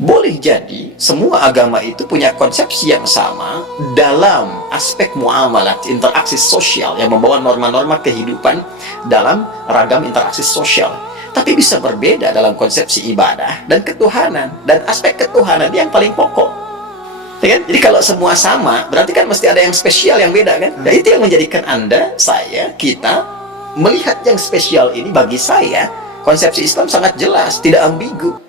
Boleh jadi semua agama itu punya konsepsi yang sama dalam aspek muamalat, interaksi sosial yang membawa norma-norma kehidupan dalam ragam interaksi sosial. Tapi bisa berbeda dalam konsepsi ibadah dan ketuhanan. Dan aspek ketuhanan yang paling pokok. Ya kan? Jadi kalau semua sama, berarti kan mesti ada yang spesial yang beda kan? Dan itu yang menjadikan Anda, saya, kita melihat yang spesial ini bagi saya, konsepsi Islam sangat jelas, tidak ambigu.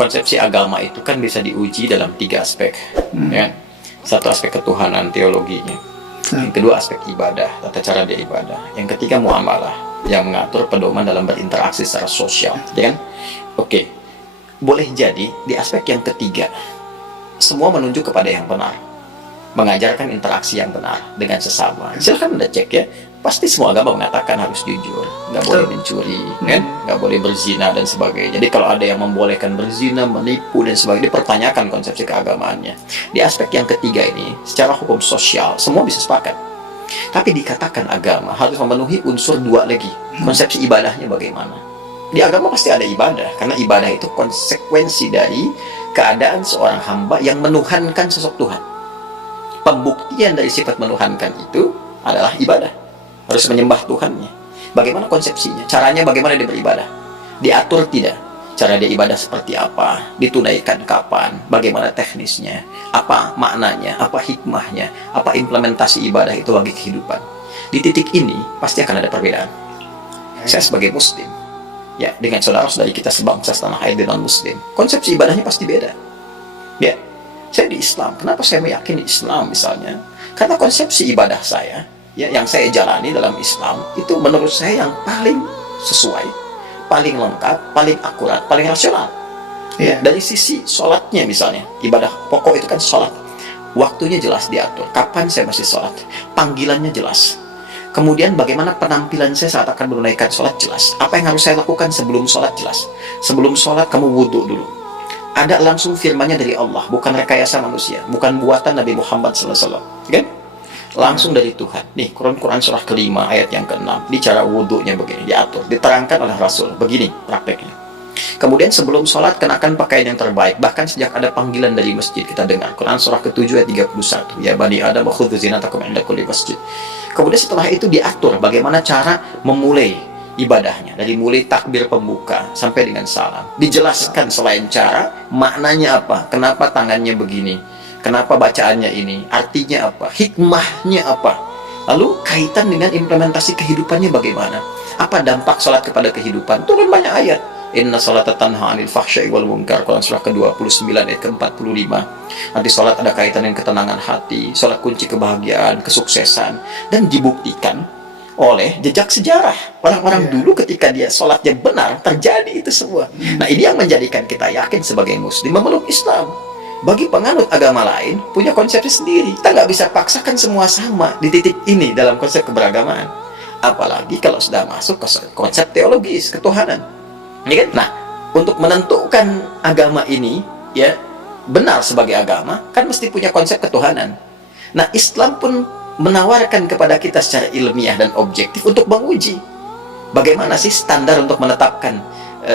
Konsepsi agama itu kan bisa diuji dalam 3 aspek, ya. Satu aspek ketuhanan, teologinya. Yang kedua aspek ibadah, tata cara dia ibadah. Yang ketiga muamalah, yang mengatur pedoman dalam berinteraksi secara sosial, ya kan? Oke, boleh jadi di aspek yang ketiga, semua menunjuk kepada yang benar, mengajarkan interaksi yang benar dengan sesama. Silahkan Anda cek ya. Pasti semua agama mengatakan harus jujur, nggak boleh mencuri, kan? Nggak boleh berzina dan sebagainya. Jadi kalau ada yang membolehkan berzina, menipu dan sebagainya, dipertanyakan konsepsi keagamaannya. Di aspek yang ketiga ini, secara hukum sosial, semua bisa sepakat. Tapi dikatakan agama harus memenuhi unsur 2 lagi. Konsepsi ibadahnya bagaimana? Di agama pasti ada ibadah, karena ibadah itu konsekuensi dari keadaan seorang hamba yang menuhankan sosok Tuhan. Pembuktian dari sifat menuhankan itu adalah ibadah. Harus menyembah Tuhannya. Bagaimana konsepsinya? Caranya bagaimana dia beribadah? Diatur tidak? Cara dia ibadah seperti apa? Ditunaikan kapan? Bagaimana teknisnya? Apa maknanya? Apa hikmahnya? Apa implementasi ibadah itu bagi kehidupan? Di titik ini pasti akan ada perbedaan. Saya sebagai Muslim, ya, dengan saudara-saudari kita sebangsa setanah air dan non-Muslim, konsepsi ibadahnya pasti beda. Ya, saya di Islam. Kenapa saya meyakini Islam misalnya? Karena konsepsi ibadah saya, ya, yang saya jalani dalam Islam itu menurut saya yang paling sesuai, paling lengkap, paling akurat, paling rasional. Ya, dari sisi sholatnya misalnya, ibadah pokok itu kan sholat. Waktunya jelas diatur, kapan saya mesti sholat, panggilannya jelas. Kemudian bagaimana penampilan saya saat akan menunaikan sholat jelas. Apa yang harus saya lakukan sebelum sholat jelas. Sebelum sholat kamu wudhu dulu. Ada langsung firmannya dari Allah, bukan rekayasa manusia, bukan buatan Nabi Muhammad SAW. Kan? Langsung dari Tuhan. Nih, Quran surah ke-5 ayat yang ke-6. Di cara wudhunya begini, diatur, diterangkan oleh Rasul. Begini prakteknya. Kemudian sebelum sholat kenakan pakaian yang terbaik. Bahkan sejak ada panggilan dari masjid kita dengar. Quran surah ke-7 ayat 31. Ya bani Adam khudzu zinatakum 'inda kulli masjid. Kemudian setelah itu diatur bagaimana cara memulai ibadahnya. Dari mulai takbir pembuka sampai dengan salam. Dijelaskan selain cara, maknanya apa? Kenapa tangannya begini? Kenapa bacaannya ini? Artinya apa? Hikmahnya apa? Lalu kaitan dengan implementasi kehidupannya bagaimana? Apa dampak sholat kepada kehidupan? Turun banyak ayat. Inna sholata tanha 'anil fahsya'i wal munkar. Quran surah ke-29 ayat ke-45. Nanti sholat ada kaitan dengan ketenangan hati, sholat kunci kebahagiaan, kesuksesan, dan dibuktikan oleh jejak sejarah. Orang-orang dulu ketika dia sholatnya benar, terjadi itu semua. Nah, ini yang menjadikan kita yakin sebagai Muslim memeluk Islam. Bagi penganut agama lain, punya konsepsi sendiri. Kita nggak bisa paksakan semua sama di titik ini dalam konsep keberagamaan. Apalagi kalau sudah masuk ke konsep teologis, ketuhanan. Ya kan? Nah, untuk menentukan agama ini, ya, benar sebagai agama, kan mesti punya konsep ketuhanan. Nah, Islam pun menawarkan kepada kita secara ilmiah dan objektif untuk menguji. Bagaimana sih standar untuk menetapkan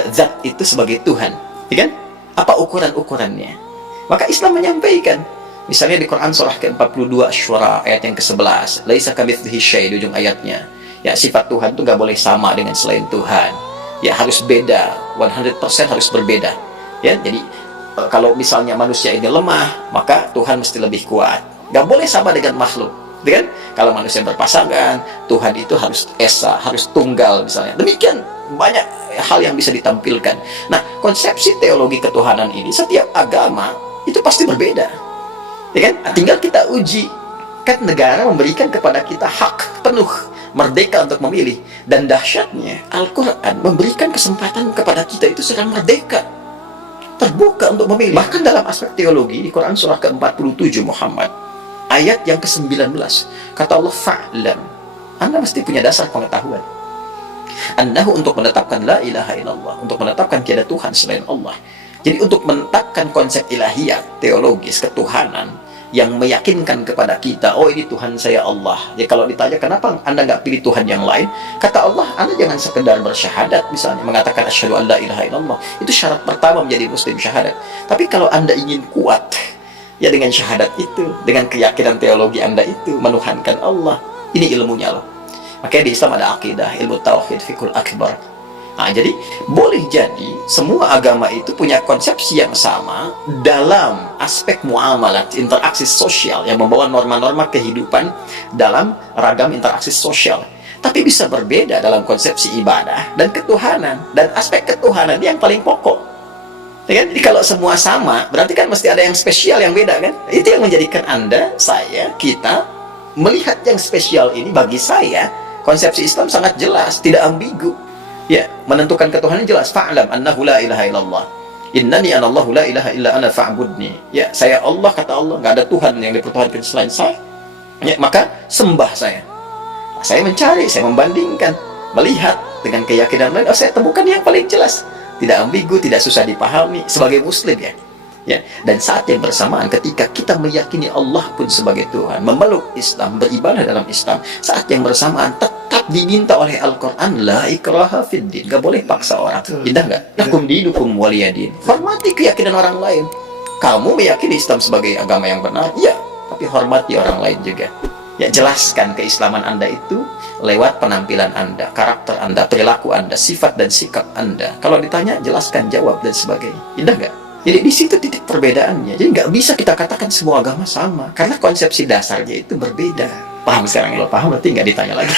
zat itu sebagai Tuhan? Ya kan? Apa ukuran-ukurannya? Maka Islam menyampaikan, misalnya di Quran surah ke-42 Asy-Syura ayat yang ke-11, laisa kamitslihi syai' di ujung ayatnya. Ya, sifat Tuhan itu nggak boleh sama dengan selain Tuhan. Ya, harus beda, 100% harus berbeda. Ya, jadi kalau misalnya manusia ini lemah, maka Tuhan mesti lebih kuat. Nggak boleh sama dengan makhluk. Kan? Kalau manusia berpasangan, Tuhan itu harus esa, harus tunggal misalnya. Demikian banyak hal yang bisa ditampilkan. Nah, konsepsi teologi ketuhanan ini setiap agama itu pasti berbeda, ya kan? Tinggal kita uji. Kan negara memberikan kepada kita hak penuh merdeka untuk memilih. Dan dahsyatnya Al-Quran memberikan kesempatan kepada kita itu secara merdeka, terbuka untuk memilih. Bahkan dalam aspek teologi di Quran surah ke-47 Muhammad ayat yang ke-19 kata Allah, fa'lam, Anda mesti punya dasar pengetahuan, annahu, untuk menetapkan la ilaha illallah, untuk menetapkan tiada Tuhan selain Allah. Jadi untuk menetapkan konsep ilahiyat, teologis, ketuhanan yang meyakinkan kepada kita, oh ini Tuhan saya Allah. Ya kalau ditanya kenapa Anda nggak pilih Tuhan yang lain, kata Allah, Anda jangan sekedar bersyahadat misalnya, mengatakan asyhadu an la ilaha illallah, itu syarat pertama menjadi muslim, syahadat. Tapi kalau Anda ingin kuat, ya dengan syahadat itu, dengan keyakinan teologi Anda itu menuhankan Allah, ini ilmunya loh. Makanya di Islam ada akidah, ilmu tauhid, fikul akbar. Nah, jadi boleh jadi semua agama itu punya konsepsi yang sama dalam aspek muamalat, interaksi sosial yang membawa norma-norma kehidupan dalam ragam interaksi sosial. Tapi bisa berbeda dalam konsepsi ibadah dan ketuhanan, dan aspek ketuhanan yang paling pokok. Ya kan? Jadi kalau semua sama, berarti kan mesti ada yang spesial, yang beda kan? Itu yang menjadikan Anda, saya, kita melihat yang spesial ini. Bagi saya, konsepsi Islam sangat jelas, tidak ambigu. Ya, menentukan ketuhanan jelas. Fa'lam annahu la ilaha illallah. Innani anallahu la ilaha illa ana fa'budni. Ya, saya Allah, kata Allah, nggak ada Tuhan yang dipertuhankan selain saya. Ya, maka sembah saya. Saya mencari, saya membandingkan, melihat dengan keyakinan lain. Oh, saya temukan yang paling jelas. Tidak ambigu, tidak susah dipahami sebagai muslim ya. Ya, dan saat yang bersamaan ketika kita meyakini Allah pun sebagai Tuhan, memeluk Islam, beribadah dalam Islam, saat yang bersamaan tetap diminta oleh Al-Quran, la ikraha fid din, gak boleh paksa orang. Indah gak? Lakum dinukum waliyadin. Hormati keyakinan orang lain. Kamu meyakini Islam sebagai agama yang benar, ya, tapi hormati orang lain juga. Ya, jelaskan keislaman Anda itu lewat penampilan Anda, karakter Anda, perilaku Anda, sifat dan sikap Anda. Kalau ditanya, jelaskan, jawab, dan sebagainya. Indah gak? Jadi di situ titik perbedaannya. Jadi nggak bisa kita katakan semua agama sama, karena konsepsi dasarnya itu berbeda. Paham sekarang? Kalau paham berarti nggak ditanya lagi.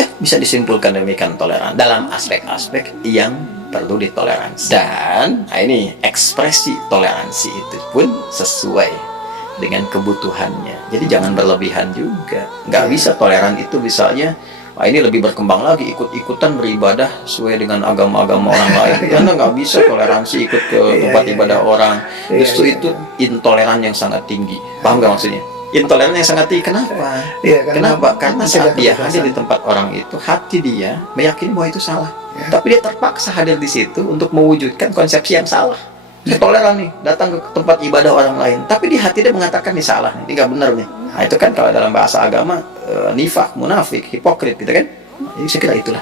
Ya, bisa disimpulkan demikian toleran dalam aspek-aspek yang perlu ditoleransi. Dan nah ini ekspresi toleransi itu pun sesuai dengan kebutuhannya. Jadi jangan berlebihan juga. Nggak bisa toleran itu misalnya, wah ini lebih berkembang lagi, ikut-ikutan beribadah sesuai dengan agama-agama orang lain. Karena nggak bisa toleransi ikut ke tempat ibadah orang. Justru itu intoleran yang sangat tinggi. Paham nggak maksudnya? Intoleran yang sangat tinggi. Kenapa? Kenapa? Karena saat dia hadir di tempat orang itu, hati dia meyakini bahwa itu salah. Tapi dia terpaksa hadir di situ untuk mewujudkan konsepsi yang salah. Saya toleran nih, datang ke tempat ibadah orang lain, tapi di hati dia mengatakan ini salah, ini nggak benar nih. Nah itu kan kalau dalam bahasa agama nifaq, munafik, hipokrit gitu kan. Jadi saya kira itulah.